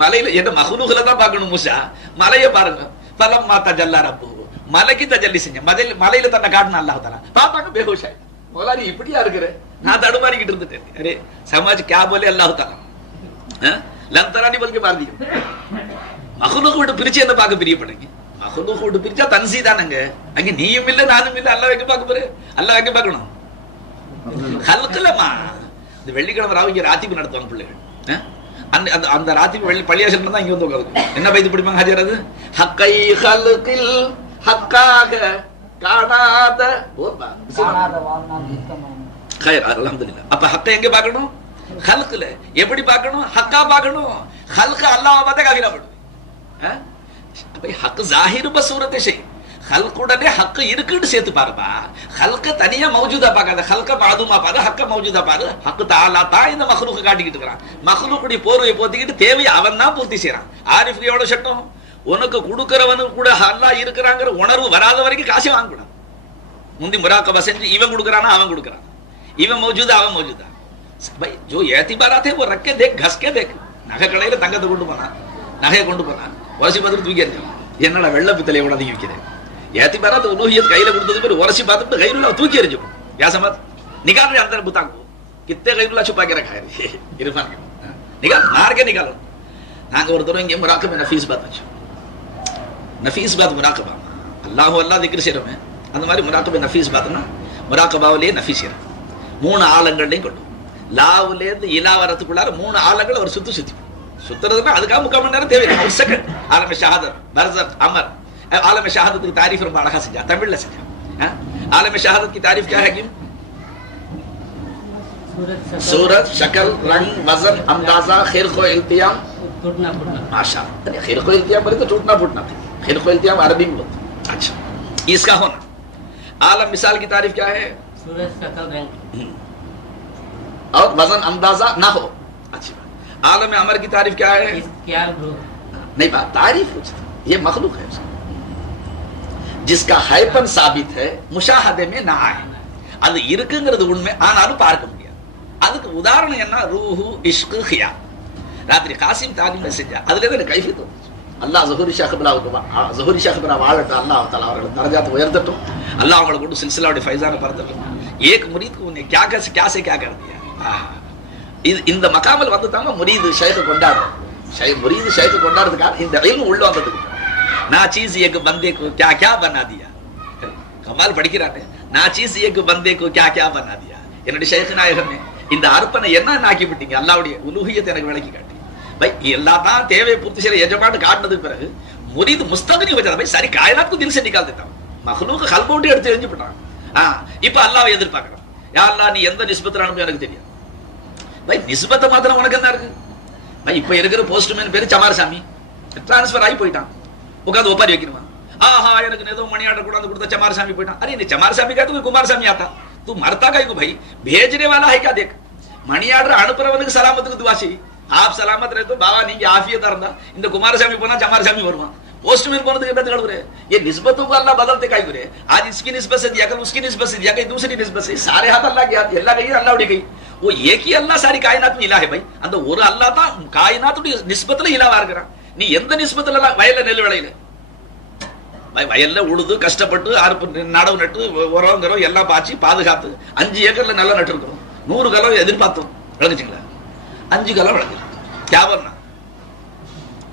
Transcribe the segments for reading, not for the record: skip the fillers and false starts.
மலையில என்ன மஹ்லூக்ல தான் பார்க்கணும் மூசா, மலையை பாருங்க. ஃபலம்மா தஜல்லா ரப்பு, மலைக்கு தஜல்லி செஞ்ச, மலையில தன்னை காட்டின அல்லாஹ் தஆலா. பார்த்தாங்க பேஹோஷ் ஆயி, மௌலாரி இப்படியா இருக்கிற, நான் தடுமாறிக்கிட்டு இருந்துட்டேன். அரே சமாஜ் क्या बोले அல்லாஹ் தஆலா, லந்தரானி பல்கி பாரதி மஹ்லூக் விட்டு பிரிச்சு என்ன பார்க்க பிரியப்படுறீங்க? மஹ்லூக் விட்டு பிரிச்சா தன்சி தானங்க. அங்க நீயும் இல்ல நானும் இல்ல, அல்லாஹ் வைக்க பார்க்க போறே, அல்லாஹ் வைக்க பார்க்கணும். ஹல்கலமா இந்த வெள்ளிக்கிழமை ராவிக்கு ராத்திபு நடத்துவாங்க பிள்ளைகள். அந்த அந்த ராத்திபு வெள்ளி பள்ளியாசல் தான் இங்க வந்து உட்காந்து என்ன பைத்து பிடிப்பாங்க ஹாஜர். அது ஹக்கை ஹல்கில் ஹக்காக காணாத அல்ஹம்துலில்லாஹ். அப்ப ஹக்கை எங்க பார்க்கணும்? ஹல்குல. எப்படி பார்க்கணும்? ஹக்கா பார்க்கணும். ஹல்க அல்லாஹ் பார்த்தா காஃபிரா போடுது. அப்ப ஹக் ஜாஹிர் பசூரத்தை செய், ஹல்குடனே ஹக்கு இருக்குன்னு சேர்த்து பாருப்பா. ஹல்க தனியா மௌஜூதா பார்க்காத, ஹல்க மாதுமா பாரு, ஹக்க மௌஜூதா பாரு. ஹக்கு தாலா தான் இந்த மஹ்லூக் காட்டிக்கிட்டு இருக்கிறான். மஹ்லூக்குடைய போர்வையை போத்திக்கிட்டு தேவையை அவன் தான் பூர்த்தி செய்யறான். ஆரிஃப்க்கு எவ்வளவு சட்டம்? உனக்கு கொடுக்கிறவனுக்கு கூட அல்லாஹ் இருக்கிறாங்கிற உணர்வு வராத வரைக்கும் காசு வாங்கக்கூடாது. முந்தி முராக்கபா செஞ்சு இவன் கொடுக்குறானா அவன் கொடுக்குறான், இவன் மௌஜூதா அவன் மௌஜூதா. भाई जो एतिबारात है वो रख के देख, घस के देख. நகை கடையில தங்கத்தை கொண்டு போனான், நகையை கொண்டு போனான், உரசி பார்த்துட்டு தூக்கி எறிஞ்சான். என்னடா வெள்ள பித்தளை எவ்வளவு அதிகம் வைக்கிறேன்? एतिबारात उलूहियत கையில கொடுத்தது பேர் உரசி பார்த்துட்டு கைருல்லா தூக்கி எறிஞ்சு. या समझ निकाल रहे अंदर बुता को, कितने கைருல்லா छुपा के रखा है इरफान के, निकाल मार के निकालो. நாங்க ஒரு தடவை இங்க முராக்கபா நஃபீஸ் பாத் வச்சு, நஃபீஸ் பாத் முராக்கபா அல்லாஹ் அல்லாஹ் திக்ர் செய்றோமே, அந்த மாதிரி முராக்கபா நஃபீஸ் பாத்னா முராக்கபாவிலே நஃபீஸ் செய்றோம். மூணு ஆலங்கள்லையும் கொண்டு லாவுல இருந்து இலா வரத்துக்குள்ளார மூணு ஆலங்கள் அவர் சுத்தி சுத்துறதுன்னா அதுக்காக 3/4 மணி நேரம் தேவையில்லை, ஒரு செகண்ட். ஆலம ஷஹாதத், பர்ஸக், அமர். आलम शहादत की तारीफ बड़ा से जा तमिल से जा. आलम शहादत की तारीफ क्या है कि सूरत, शक्ल, रंग, वजन, अंदाजा, खिरक़ो इल्तियाम, टूटना फूटना. माशा अल्लाह, खिरक़ो इल्तियाम बोले तो टूटना फूटना था. खिरक़ो इल्तियाम अरबी में बोलते. अच्छा, इसका होना. आलम मिसाल की तारीफ क्या है? सूरत, शक्ल, रंग और वजन अंदाजा ना हो. अच्छी बात. आलम अमर की तारीफ क्या है? क्या नहीं बात तारीफ, ये मखलूक है जिसका हैपन साबित है, मुशाहदे में ना आए. அது இருக்குங்கிறது உண்மை, ஆனாலும் பார்க்க முடியாது. அதுக்கு உதாரணம் என்ன? ரூஹு, இஷ்கு, ஹியா. ராத்திரி காசிம் தாலிம் செஞ்சா அதுல இருந்து கைஃபியத் வந்துச்சு. அல்லாஹ் ஸுஹூரி ஷாஹிப்ரா வாழட்டும், அல்லாஹ் தஆலா அவர்கள் दर्जात உயர்த்தட்டும், அல்லாஹ் அவங்களை கொண்டு சில்சிலாவுடைய ஃபைஸான பரத்தட்டும். एक मुरीद को उन्हें क्या से क्या कर दिया. இந்த மகாமல் வந்து தாங்க முரீது ஷைഖ் கொண்டாடுறது. முரீது ஷைഖ் கொண்டாடுறதுக்காக இந்த இல்மு உள்ள வந்ததுக்கு ना चीज एक बंदे को क्या क्या बना दिया. कमाल படிக்கிறானே, ना चीज एक बंदे को क्या क्या बना दिया. என்னுடைய ஷைഖ் நாயகமே, இந்த அர்ப்பணை என்ன ஆக்கி விட்டீங்க, அல்லாஹ்வுடைய உலூஹியத்தை எனக்கு விளக்கி காட்டி. भाई எல்லாம் தான் தேவை பூர்த்தி செய்ய எஜமான் காட்டினதுக்கு பிறகு முரீது முஸ்தகனி हो जाता. भाई सारी कायनात को दिल से निकाल देता हूं. மக்லூக் கல்போட்டு எடுத்து எரிஞ்சு போட்டான். இப்ப அல்லாஹ்வை எதிர்பார்க்கறான். யா அல்லாஹ் நீ எந்த நிஸ்பத்துல அனுப்பி எனக்கு தெரியும். भाई நிஸ்பத்தை மாத்திரம் உனக்கு என்ன இருக்கு? भाई இப்ப இருக்கிற போஸ்ட்மேன் பேரு சமாரசாமி, ட்ரான்ஸ்ஃபர் ஆகி போயிட்டான். உட்காந்து ஒப்பாரி வைக்கணுமா? ஆஹா எனக்கு ஏதோ மணி ஆர்டर கொண்டாந்து கொடுத்த चमारसामी போயிட்டான். अरे नहीं चमारसामी का तो कुमारसामी आता, तू मरता का भाई, भेजने वाला है क्या? देख மணி ஆர்டர் அனுப்புறவனுக்கு சலாமத்துக்கு துவா செய். आप सलामत रहे तो बाबा நீங்க ஆஃபியத்தா இருந்தா இந்த कुमारसामी போனா चमारसामी வருவான். पोस्टमैन போனதுக்கு என்ன கழுவுற? ये निस्बतों को अल्लाह बदलते काई करे. आज इसकी निस्बत से दिया कल उसकी निस्बत से दिया, कहीं दूसरी निस्बत से. सारे हाथ अल्लाह के हाथ, अल्लाह कहीं अल्लाह उड़ी गई. वो एक ही अल्लाह सारी कायनात में इलाह है भाई. அந்த ஒரு அல்லாஹ் தான் காயினாத்துடைய நிஸ்பத்துல இலாவா இருக்கிறான். நீ எந்த நிஸ்பத்துல வயல்ல நெல் விளையில வயல்ல உழுது கஷ்டப்பட்டு நடவு நட்டு உரங்கிறோம் எல்லாம் பாய்ச்சி பாதுகாத்து 5 ஏக்கர்ல நல்லா நட்டு இருக்கிறோம். 100 கிலோ எதிர்பார்த்தோம், விளங்குச்சுங்களா? 5 கிலோ விளங்கு. क्या बोलना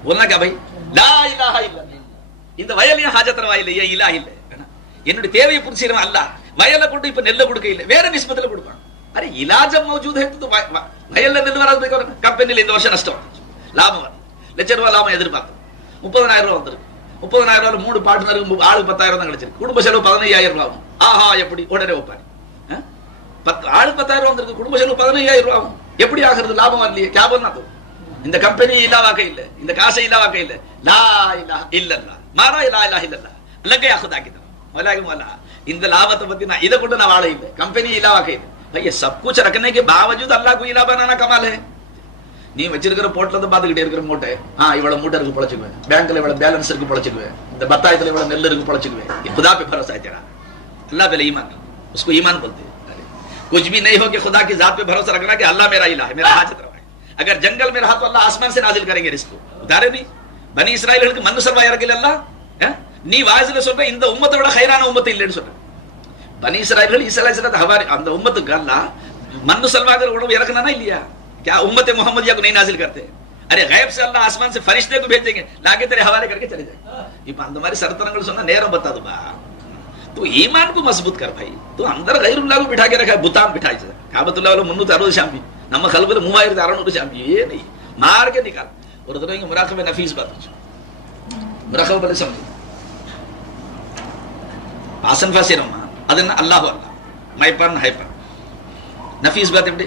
बोलना क्या भाई? லா இலாஹா இல்லல்லாஹ். இந்த வயலையும் ஹாஜத் ரவா இல்ல, ஏன் இலாஹ் இல்ல. என்னோட தேவையை பூர்த்தி செய்யறவன் அல்லாஹ். வயலை கொண்டு இப்ப நெல்லை கொடுக்க இல்ல, வேற நிஸ்பத்துல கொடுப்பான். அரே இலாஜம் மௌஜூத் है तो வயல்ல நெல் வராது. கம்பெனில இந்த வருஷம் நஷ்டம், லாபம் வரும், லட்சம் ரூபாய் லாபம் எதிர்பார்த்தோம். 30,000 ரூபாய் வந்துருக்கு. 30,000 3 பார்ட்னருக்கு ஆளுக்கு 10,000 தான் கிடைச்சிருக்கு. குடும்ப செலவு 15,000 ஆகும். ஆஹா எப்படி உடனே ஒப்பாரி. ஆளுக்கு 10,000 வந்திருக்கு, குடும்ப செலவு 15,000 ஆகும். எப்படி ஆகிறது? லாபம் வரலையே. क्या बोलना तो இந்த கம்பெனி இலாவாக்க இல்ல, இந்த காசை இலாவாக்க இல்ல. லா இலாஹ இல்லல்லாஹ், மாரா லா இலாஹ இல்லல்லாஹ், லகயா खुदा की तरफ मौला मौला. இந்த லாபத்தை பத்தி நான் இதை கொண்டு நான் வாழ இல்ல, கம்பெனி இலாவாக்க இல்ல. भैया सब कुछ रखने के बावजूद अल्लाह को इला बनाना कमाल है. நீ வச்சிருக்கிற போட்ல தான் பாத்துக்கிட்டே இருக்கிற மூட்டை, இவ்வளவு மூட்டை இருக்கு பொழைச்சுக்குவேன், பேங்க்ல இவ்வளவு பேலன்ஸ் இருக்கு பொழைச்சுக்குவேன், இந்த பத்தாயத்துல இவ்வளவு நெல் இருக்கு பொழைச்சுக்குவேன். खुदा पे भरोसा है तेरा, अल्लाह पे ईमान, उसको ईमान बोलते हैं. कुछ भी नहीं हो कि खुदा की जात पे भरोसा रखना कि अल्लाह मेरा इलाह है, मेरा हाजत रवा है. अगर जंगल में रहा तो अल्लाह आसमान से नाजिल करेंगे रिस्क उतारे नहीं பனி இஸ்ராயேலுக்கு மண்ணு செல்வா இறக்கல நீ வாயில சொல்ற இந்த உம்மத்தை விட ஹைரான உம்மத்து இல்லைன்னு சொல்ற பனி இஸ்ராயேல் ईसा अलैहिस्सलाम हवारी அந்த உம்மத்துக்கு அல்லாஹ் मन्नु सलवा कर उड़ो रखना ना लिया क्या उम्मत मोहम्मदिया को नहीं नाजिल करते अरे गैब से अल्लाह आसमान से फरिश्ते को भेज देंगे लाके तेरे हवाले करके चले जाएंगे இப்ப அந்த மாதிரி सरतरंगल சொன்னா நேரம் பத்தாதுபா तू ईमान को मजबूत कर भाई तू अंदर गैरुल्लाह को बिठा के रखा बुताम बिठाई से काबतुल्लाह वाला 360 शामी நம்ம கல்புல 3600 शामी ये नहीं मार के निकाल ஒரு தடவை இங்க முராகபே நஃபீஸ் பார்த்துச்சு முராகபே பத்தி समझ ஆசன் ஃபாசிரமா அது என்ன அல்லாஹ் அல்லாஹ் மைப்பன் ஹைப்பன் நஃபீஸ் பாத் எப்படி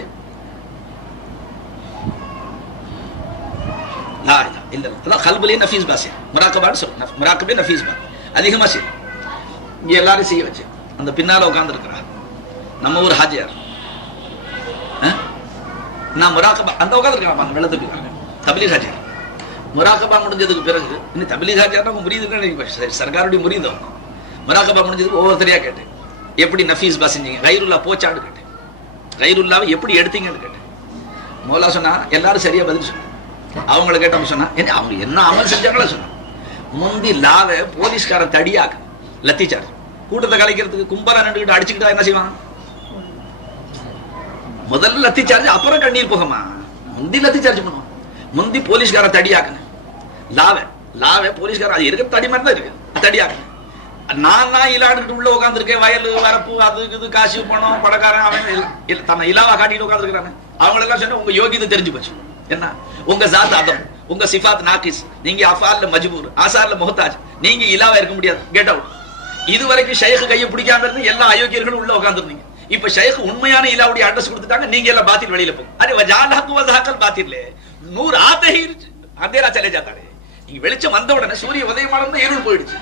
லா இலாஹ இல்லல்லாஹ் கல்புல நஃபீஸ் பாசி முராகபான்னு சொல்ல முராகபே நஃபீஸ் பாத் அதிகமா செய்ய இங்க எல்லாரும் செய்ய வச்சு அந்த பின்னால உட்கார்ந்து இருக்கிறார் நம்ம ஒரு ஹாஜியார் நான் முராகபா அந்த உட்கார்ந்து இருக்காங்க வெள்ளத்துக்கு தப்லீக் ஹாஜியார் முராகபா முடிஞ்சதுக்கு பிறகு இன்னும் தப்லீக் ஹாஜியார்னா முரீது சர்க்காருடைய முரீது முராகபா முடிஞ்சதுக்கு ஒவ்வொருத்தரையா கேட்டேன் எப்படி நஃபீஸ் பா செஞ்சீங்க கைருல்லா போச்சான்னு கேட்டேன் கைருல்லாவை எப்படி எடுத்தீங்கன்னு கேட்டேன் மௌலா சொன்னா எல்லாரும் சரியா பதில் சொன்னாங்க அவங்கள கேட்டவங்க சொன்னா என்ன அவங்க என்ன அமல் செஞ்சாங்களா சொன்னா முந்தி லாவை போலீஸ்காரன் தடியாக்கு லத்தி சார்ஜ் கூட்டத்தை கலைக்கிறதுக்கு கும்பலா நின்றுகிட்டு அடிச்சுக்கிட்டா என்ன செய்வான் முதல்ல லத்தி சார்ஜ் அப்புறம் கண்ணீர் போகமா முந்தி லத்தி சார்ஜ் பண்ணுவான் முந்தி போலீஸ்கார தடியாக்குன லாவை போலீஸ்கார அது இருக்க தடி மாதிரி தான் இருக்கு தடியாக்குன நான் இலாண்டுட்டு உள்ள உட்காந்துருக்கேன் வயல் வரப்பு அது இது காசு பணம் பணக்காரன் அவன் தன்னை இலாவா காட்டிட்டு உட்காந்துருக்காங்க அவங்க எல்லாம் சொன்னா உங்க யோகியதை தெரிஞ்சு போச்சு என்ன உங்க ஜாத் அதம் உங்க சிஃபாத் நாகிஸ் நீங்க அஃபால்ல மஜ்பூர் ஆசார்ல முஹ்தாஜ் நீங்க இலாவா இருக்க முடியாது கெட் அவுட் இதுவரைக்கும் ஷைக் கையை பிடிக்காம இருந்து எல்லா அயோக்கியர்களும் உள்ள உட்காந்துருந்தீங்க இப்ப ஷைக் உண்மையான இலாவுடைய அட்ரஸ் கொடுத்துட்டாங்க நீங்க எல்லாம் பாத்தில் வெளியில போங்க அரே வஜால் ஹக் வஸஹகல் பாத்தில்லே நூர் ஆதே ஹி அந்தேரா चले जाता है நீங்க வெளிச்சம் வந்த உடனே சூரிய உதயமானது இருள் போயிடுச்சு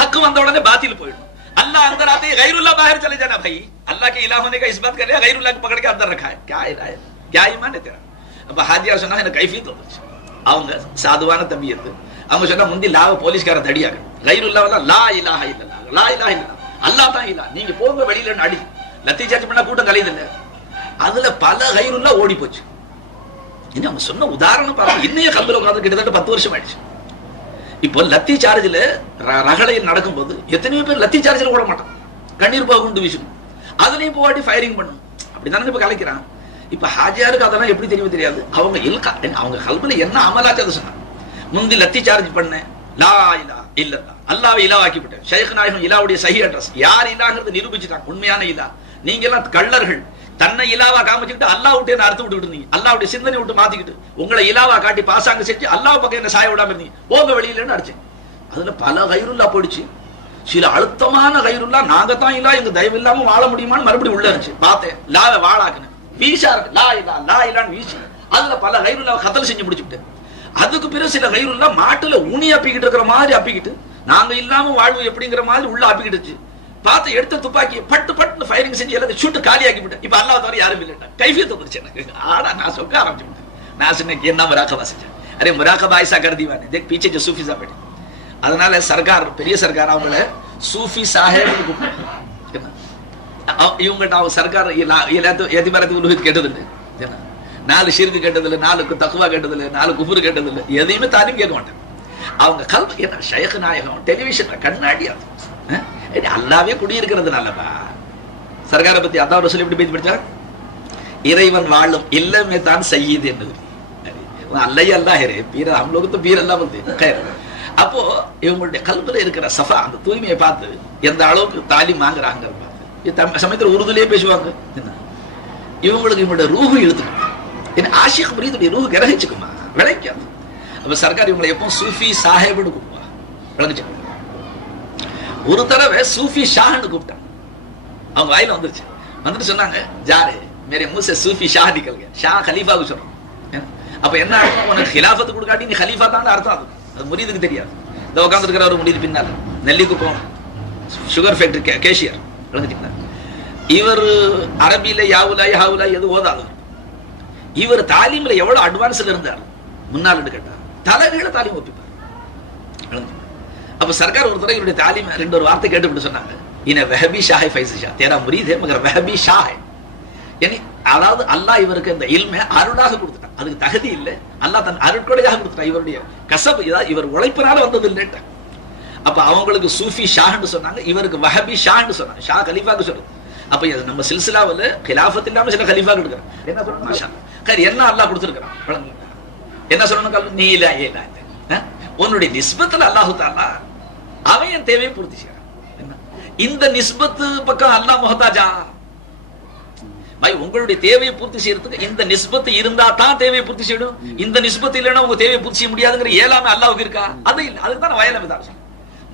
हक வந்த உடனே பாத்தில் போயிடும் अल्लाह अंदर आते ही गैरुल्लाह बाहर चले जाना भाई अल्लाह के इलाह होने का इस बात कर रहे हैं गैरुल्लाह को पकड़ के अंदर रखा है क्या इलाह है क्या ईमान है तेरा अब हाजिया சொன்னா என்ன கைஃபியத் வந்துச்சு அவங்க சாதுவான தபியத் அவங்க சொன்னா முந்தி லாவ போலீஸ்கார தடியாங்க गैरुल्लाह वला ला इलाह इल्लल्लाह ला इलाह इल्लल्लाह अल्लाह தான் இலாஹ் நீங்க போங்க வெளியில அடி லத்தி சார்ஜ் பண்ணா கூட்டம் கலையுது இல்ல அதுல பல गैरुल्लाह ஓடி போச்சு இன்னும் அவங்க சொன்ன உதாரணம் பாருங்க இன்னைய கல்புல உட்கார்ந்து கிட்டத்தட்ட 10 வருஷம் ஆயிடுச்சு இப்போ லத்தி சார்ஜ்ல ரகளையில் நடக்கும்போது எத்தனையோ பேர் லத்தி சார்ஜ்ல ஓட மாட்டான் கண்ணீர் பாகுண்டு வீசும் அதுலயும் போவாட்டி ஃபயரிங் பண்ணும் அப்படிதானே இப்ப கலைக்கிறான் இப்ப ஹாஜியாருக்கு அதெல்லாம் எப்படி தெரியும் தெரியாது அவங்க அவங்க கல்புல என்ன அமலாச்சு அதை சொன்னாங்க முந்தி லத்தி சார்ஜ் பண்ண லா இலாஹ இல்லல்லாஹ் அல்லாஹ்வை இலாவாக்கி விட்டேன் ஷைக் நாயகம் இலாவுடைய சஹி அட்ரஸ் யார் இலாஹ்ங்கிறது நிரூபிச்சிட்டாங்க உண்மையான இலா நீங்க எல்லாம் கள்ளர்கள் தன்னை இலாவா காமிச்சுக்கிட்டு அல்லாஹ் விட்டு என்ன அர்த்தம் விட்டுக்கிட்டு இருந்தீங்க அல்லாஹ்வுடைய சிந்தனை விட்டு மாத்திக்கிட்டு உங்களை இலாவா காட்டி பாசாங்க செஞ்சு அல்லாஹ் பக்கம் என்ன சாய விடாம இருந்தீங்க போங்க வெளியிலன்னு அடிச்சேன் அதுல பல கைருல்லா போயிடுச்சு சில அழுத்தமான கைருல்லா நாங்க தான் இல்ல எங்க தயவு இல்லாம வாழ முடியுமான்னு மறுபடியும் உள்ள இருந்துச்சு பார்த்தேன் லாவை வாழாக்குனேன் வீசா இருக்கு லா இலான்னு வீசி அதுல பல கைருல்லா கத்தல் செஞ்சு முடிச்சுட்டேன் அதுக்கு பிறகு சில கைருல்லா மாட்டுல ஊனி அப்பிக்கிட்டு இருக்கிற மாதிரி அப்பிக்கிட்டு நாங்க இல்லாம வாழ்வு எப்படிங்கிற மாதிரி உள்ள அப்பிக்கிட்டுச்சு பார்த்து எடுத்த துப்பாக்கி பட்டு பட்டு ஃபயரிங் செஞ்சு எல்லாத்தையும் ஷூட் காலியாக்கி விட்டேன் இப்ப அல்லாஹ் தவிர யாரும் இல்லைட்டா கைஃபியத் வந்துருச்சு எனக்கு ஆடா நான் சொக்க ஆரம்பிச்சு விட்டேன் நான் சொன்னேன் என்ன முராகபா செஞ்சேன் அரே முராகபா ஐசா கர் தீவானே தேக் பீச்சே जो सूफी साहब बैठे அதனால சர்க்கார் பெரிய சர்க்கார் அவங்கள சூஃபி சாஹிப்னு கூப்பிட்டாங்க இவங்கட்ட அவங்க சர்க்கார் எல்லாத்தையும் எதிபரத்து உலகத்து கேட்டது இல்லை என்ன 4 ஷிர்க் கேட்டது இல்லை 4 தக்வா கேட்டது இல்லை 4 குஃபர் கேட்டது இல்லை எதையுமே தாலீம் கேட்க மாட்டாங்க அவங்க கல்வி என்ன ஷைக் நாயகம் டெலிவிஷன் கண்ணாடி அல்லாவே குடியிருக்கிறது நல்லப்பா சர்க்காரை பத்தி அல்லாஹ் ரசூல் எப்படி பேசி படிச்சா இறைவன் வாழும் இல்லமே தான் சய்யீத் என்னது அல்லை அல்லாஹ் ரே பீர हम लोग तो पीर अल्लाह बोलते हैं खैर அப்போ இவங்களுடைய கல்புல இருக்கிற சஃபா அந்த தூய்மையை பார்த்து எந்த அளவுக்கு தாலீம் வாங்குறாங்க பார்த்து சமயத்துல உருதுலயே பேசுவாங்க என்ன இவங்களுக்கு இவங்களுடைய ரூஹு இழுத்துக்கும் என்ன ஆஷிக் முரீதுடைய ரூஹு கிரகிச்சுக்குமா விளைக்காது அப்ப சர்க்கார் இவங்களை எப்போ சூஃபி சாஹிப்னு கூப்பிடுவா விளங்குச்சு ஒரு தடவை சூஃபி ஷாஹ்னு கூப்பிட்டாங்க அவங்க வாயில வந்துருச்சு வந்துட்டு சொன்னாங்க ஜாரே மேரே முஹ் சே சூஃபி ஷாஹ் நிக்கல் கயா ஷாஹ் खलीफाக்கு சொல்றோம் அப்ப என்ன அர்த்தம் உனக்கு खिलाफत கொடுக்காட்டி நீ खलीफा தான் அர்த்தம் அது முரீதுக்கு தெரியாது இந்த உட்கார்ந்து இருக்கிற ஒரு முரீது பின்னால நெல்லிக்குப்பம் சுகர் ஃபேக்டரி கேஷியர் விளங்குச்சுங்களா இவர் அரபியில யாவுலாய் ஹாவுலாய் எது ஓதாது இவர் தாலீம்ல எவ்வளவு அட்வான்ஸ்ல இருந்தார் முன்னாள் கேட்டா தலைகீழ தாலீம் ஒப்பிப்பார் விளங்குச்சு அப்ப सरकार ஒரு தடவை இவருடைய தாலீம் ரெண்டு ஒரு வார்த்தை கேட்டுவிட்டு சொன்னாங்க இன வஹபி ஷாஹ் ஃபைஸ் ஷா तेरा मुरीद है मगर वहबी शाह है यानी அதாவது அல்லாஹ் இவருக்கு இந்த இல்மை அருளாக கொடுத்துட்டான் அதுக்கு தகுதி இல்லை. அல்லாஹ் தன் அருட்கொடையாக கொடுத்துட்டான். இவருடைய கசப், இவர் உழைப்பினால வந்தது இல்லைட்ட. அப்ப அவங்களுக்கு சூஃபி ஷான்னு சொன்னாங்க, இவருக்கு வஹபி ஷான்னு சொன்னாங்க. ஷா கலீஃபாக்கு சொல்றது. அப்ப நம்ம சில்சிலாவில் கிலாஃபத் இல்லாம சில கலீஃபா கொடுக்குறேன். என்ன சொல்லணும்? மாஷா அல்லாஹ். என்ன அல்லாஹ் கொடுத்துருக்கிறான்? என்ன சொல்லணும்? நீ இல்ல உன்னுடைய நிஸ்பத்துல அல்லாஹு தஆலா அவன் என் தேவையை பூர்த்தி செய்யறான். இந்த நிஸ்பத்து பக்கம் அல்லாஹ் முஹ்தாஜா? உங்களுடைய தேவையை பூர்த்தி செய்யறதுக்கு இந்த நிஸ்பத்து இருந்தா தான் தேவையை பூர்த்தி செய்யணும். இந்த நிஸ்பத்து இல்லைன்னா உங்க தேவையை பூர்த்தி செய்ய முடியாதுங்கிற ஏலாமே அல்லாஹ்வுக்கு இருக்கா? அது இல்லை. அதுக்கு தான் வயலை தான்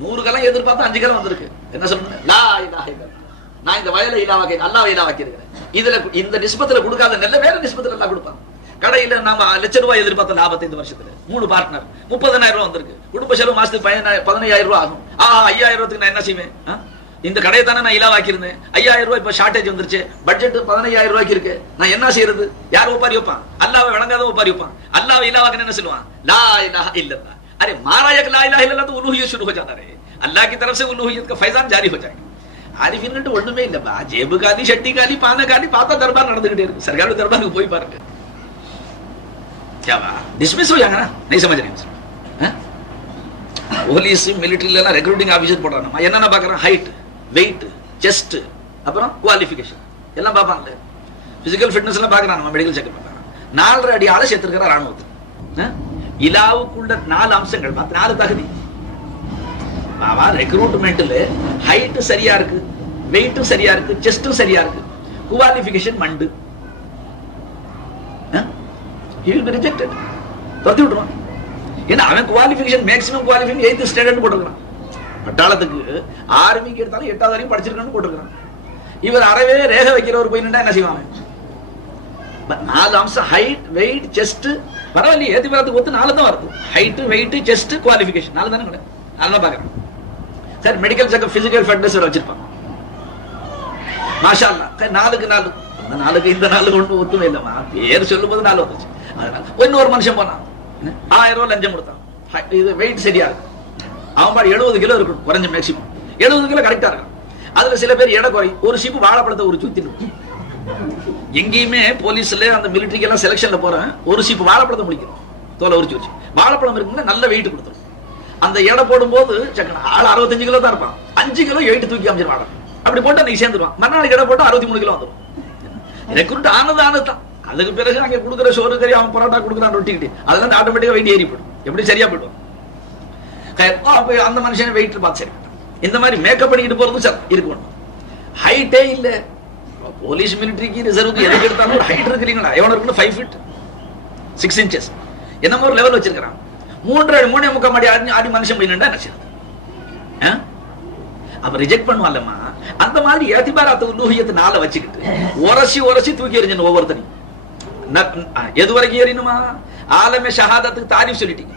100 கலம் எதிர்பார்த்தா 5 கலம் வந்திருக்கு. என்ன சொல்லணும்? லா இலாஹ இல்லல்லாஹ். நான் இந்த வயலை இலாவாக்கி அல்லாஹ்வை இலாவாக்கி இருக்கிறேன். இதுல இந்த நிஸ்பத்துல கொடுக்காத நல்ல வேற நிஸ்பத்துல எல்லாம் கொடுப்பாங்க. கடையில நாம ₹1,00,000 எதிர்பார்த்த லாபத்தை இந்த வருஷத்துல 3 பார்ட்னர் 30,000 வந்திருக்கு. குடும்ப செலவு மாசத்துக்கு 15,000 ஆகும். 5,000 நான் என்ன செய்வேன்? இந்த கடையை தானே நான் இலாவாக்கி இருந்தேன். ₹5,000 இப்ப ஷார்டேஜ் வந்துருச்சு. பட்ஜெட் ₹15,000 இருக்கு. நான் என்ன செய்யறது? யார் ஒப்பாரி வைப்பான்? அல்லாஹ்வை விளங்காத ஒப்பாரி வைப்பான். அல்லாஹ்வை இலாவாக்கி என்ன சொல்லுவான்? லா இலாஹ இல்லல்லாஹ். अरे मारा ला इलाहा इल्लल्लाह तो उलूहियत शुरू हो जाता रहे, अल्लाह की तरफ से उलूहियत का फैजान जारी हो जाएगा. ஆரிஃபின்கிட்ட ஒண்ணுமே இல்லப்பா. ஜேபு காலி, ஷட்டி காலி, பானை காலி, பார்த்தா தர்பார் நடந்துகிட்டே இருக்கு. सरकार दरबार போய் பாருங்க. क्या बात डिसमिस हो जाएगा ना? नहीं समझ रहे हैं. போலீஸ் மிலிட்டரியில எல்லாம் ரெக்ரூட்டிங் ஆபீசர் போடுறாங்க. என்னென்ன பாக்குறான்? ஹைட், வெயிட், செஸ்ட், அப்புறம் குவாலிஃபிகேஷன் எல்லாம் பார்ப்பாங்கல்ல. பிசிக்கல் ஃபிட்னஸ் எல்லாம் பாக்குறாங்க. நம்ம மெடிக்கல் செக்அப் பண்றாங்க. 4.5 அடி ஆளை சேர்த்திருக்கிற ராணுவத்தில். இலாவுக்குள்ள 4 அம்சங்கள், 4 தகுதி. ரெக்ரூட்மெண்ட்ல ஹைட் சரியா இருக்கு, வெயிட் சரியா இருக்கு, செஸ்டும் சரியா இருக்கு, குவாலிஃபிகேஷன் மண்டு. he will be rejected. தட்டி விட்டுருவான். ஏன்னா அவன் qualification maximum qualification 8th standard போட்டுருக்கான். பட்டாளத்துக்கு ஆர்மிக்கு எடுத்தாலும் 8வது வரையும் படிச்சிருக்கான்னு போட்டுருக்கான். இவர் அறவே ரேக வைக்கிறவர் போய் நின்றா என்ன செய்வாங்க? 4 அம்சம் ஹைட், வெயிட், செஸ்ட். பரவாயில்லையே, ஏத்தி வரத்துக்கு ஒத்து 4 தான் வருது. ஹைட், வெயிட், செஸ்ட், குவாலிஃபிகேஷன் 4 தானே கிடையாது. அதெல்லாம் பாக்குறேன். சரி, மெடிக்கல் செக்அப், பிசிக்கல் ஃபிட்னஸ் வச்சிருப்பாங்க. மாஷா அல்லாஹ். 4க்கு 4. அந்த 4க்கு இந்த 4 ஒன்றும் ஒத்துமே இல்லைம்மா. பேர் சொல்லும் போது 4 வந்துச்சு. அதனால இன்னொரு மனுஷன் போனான், ₹1000 லஞ்சம் கொடுத்தான். இது வெயிட் சரியா இருக்கு. அவன் பாரு 70 கிலோ இருக்கணும் குறைஞ்ச, மேக்சிமம் 70 கிலோ கரெக்டா இருக்கும். அதுல சில பேர் எடை குறை, ஒரு சீப்பு வாழைப்பழத்தை ஒரு சுத்திட்டு. எங்கேயுமே போலீஸ்ல அந்த மிலிட்டரிக்கு எல்லாம் செலக்ஷன்ல போறேன், ஒரு சீப்பு வாழைப்பழத்தை முடிக்கணும், தோலை உரிச்சு வச்சு. வாழைப்பழம் இருக்குன்னா நல்ல வெயிட் கொடுத்துரும். அந்த எடை போடும் போது ஆள் 65 கிலோ தான் இருப்பான், 5 கிலோ வெயிட் தூக்கி அமைச்சிருவாங்க. அப்படி போட்டா நீ சேர்ந்துருவான். மறுநாள் எடை போட்டா 63 கிலோ வந்துடும். ரெக்ரூட் ஆனதுதான். அதுக்கு பிறகு அங்க கொடுக்குற சோறு கறி, அவன் பரோட்டா கொடுக்குறான், ரொட்டிக்கிட்டு, அதெல்லாம் ஆட்டோமேட்டிக்கா வெயிட் ஏறி போடும். எப்படி சரியா போயிடும். அந்த மனுஷன் வெயிட் பார்த்து சரி. இந்த மாதிரி மேக்கப் பண்ணிக்கிட்டு போறது சார் இருக்கணும். ஹைட்டே இல்ல. போலீஸ் மிலிட்டரிக்கு ரிசர்வுக்கு எதுக்கு எடுத்தாலும் ஹைட் இருக்கிறீங்களா? எவன இருக்குன்னு 5 feet 6 inches என்னமோ ஒரு லெவல் வச்சிருக்கான். 3.5 அடி ஆடி மனுஷன் போய் நின்றா என்ன செய்யறது? அப்ப ரிஜெக்ட் பண்ணுவான்லம்மா. அந்த மாதிரி ஏத்திபாராத்து உலூஹியத்தை 4 வச்சுக்கிட்டு உரசி உரசி தூக்கி எறிஞ்சணும் ஒவ்வொருத்தனையும். எது வரைக்கும் ஏறினுமா? ஆலமே ஷஹாதத்துக்கு தாரீஃப் சொல்லிட்டீங்க.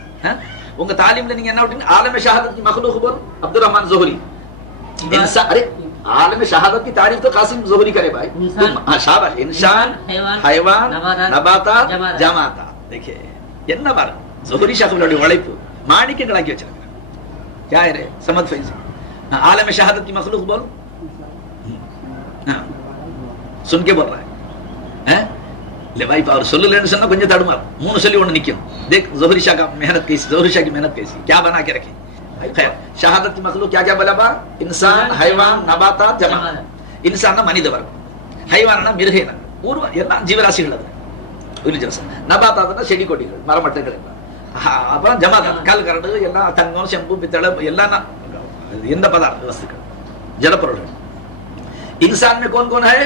உங்க தாலீம்ல நீங்க என்ன விட்டீங்க? ஆலமே ஷஹாதத் மக்லூக் போல் அப்துல் ரஹ்மான் ज़ोहरी. अरे आलम शहादत की तारीफ तो कासिम ज़ोहरी करे भाई. शाबाश. इंसान, हैवान, नबातात, जमातात. देखिए என்ன பாருங்க, ज़ोहरी ஷாஃபியோட உழைப்பு மாணிக்கங்களாக்கி வச்சிருக்காங்க. क्या है रे समझ फैज? आलम शहादत की मखलूक बोल, सुन के बोल रहा है. ले भाई पावर சொல்லலன்னு சொன்னா கொஞ்சம் தடுமாறு. 3 சொல்லி ஒன்னு நிக்கும். देख ज़ोहरी शाह का मेहनत कैसी, ज़ोहरी शाह की मेहनत कैसी, क्या बना के रखी. ஷஹாதத் மக்லூக் क्या क्या बोला बा? इंसान, हैवान, नबातात, जमात. इंसान மனித வர்க்கம், ஹைவான் மிருக இனங்கள், எல்லாம் ஜீவராசிகள். அது நபாத்தாத்னா செடி கொடிகள், மரமட்டைகள். அப்புறம் ஜமாத் கல் கரடு, எல்லாம் தங்கம், செம்பு, பித்தளை, எல்லாம் எந்த பதார்த்த வஸ்துக்கள், ஜலப்பொருள்கள். इंसान में कौन कौन है?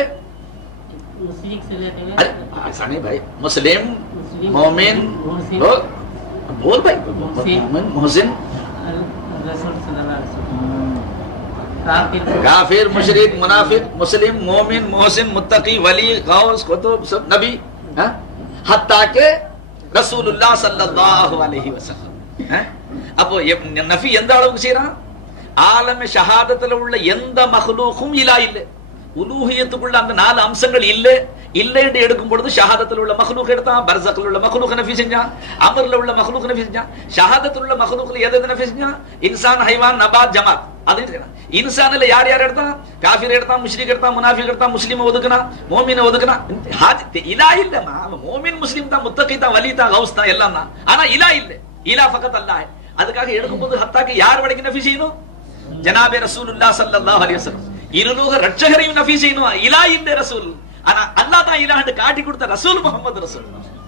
ऐसा नहीं भाई. मुस्लिम, मोमिन, बोल भाई, मोहसिन, काफिर, मुशरिक, मुनाफिक, मुस्लिम, मोमिन, मोहसिन, मुत्तकी, वली, गौस, कुतुब, सब नबी, हत्ता के रसूलुल्लाह सल्लल्लाहु अलैहि वसल्லம். அப்போ நஃபி எந்த அளவுக்கு செய்யறான்? ஆலம ஷஹாதத்துல உள்ள எந்த மக்லூக்கும் இலா இல்ல. உலூஹியத்துக்குள்ள அந்த 4 அம்சங்கள் இல்ல என்று எடுக்கும் பொழுது ஷஹாதத்தில் உள்ள மக்லூக் எடுத்தான், பர்ஸக்ல உள்ள மக்லூக் நஃபி செஞ்சான், அமர்ல உள்ள மக்லூக் நஃபி செஞ்சான். ஷஹாதத்தில் உள்ள மக்லூக்ல எது நஃபி செஞ்சான்? இன்சான், ஹைவான், நபாத், ஜமாத். அது இன்சான்ல யார் யார் எடுத்தா? காஃபிர் எடுத்தா, முஷ்ரிக் எடுத்தா, முனாஃபிக் எடுத்தா, முஸ்லிம் ஒதுக்குனா, மோமின் ஒதுக்குனா. இலா இல்லமா, மோமின் முஸ்லிம் தான், முத்தகி தான், வலி தான், கௌஸ் தான், எல்லாம் தான். ஆனா இலா இல்ல, இலா ஃபகத் அல்லாஹ். அதுக்காக எடுக்கும்போது ஹத்தாக்கு யார் வரைக்கும் நஃபி செய்யணும்? ஜனாபே ரசூலுல்லாஹ் ஸல்லல்லாஹு அலைஹி வஸல்லம் இருலோக ரட்சகரையும் நஃபி செய்யணும். இலா இல்ல ரசூல். ஆனா அல்லாஹ் தான் இலாஹ்னு காட்டி கொடுத்த ரசூல் முஹம்மது ரசூல்.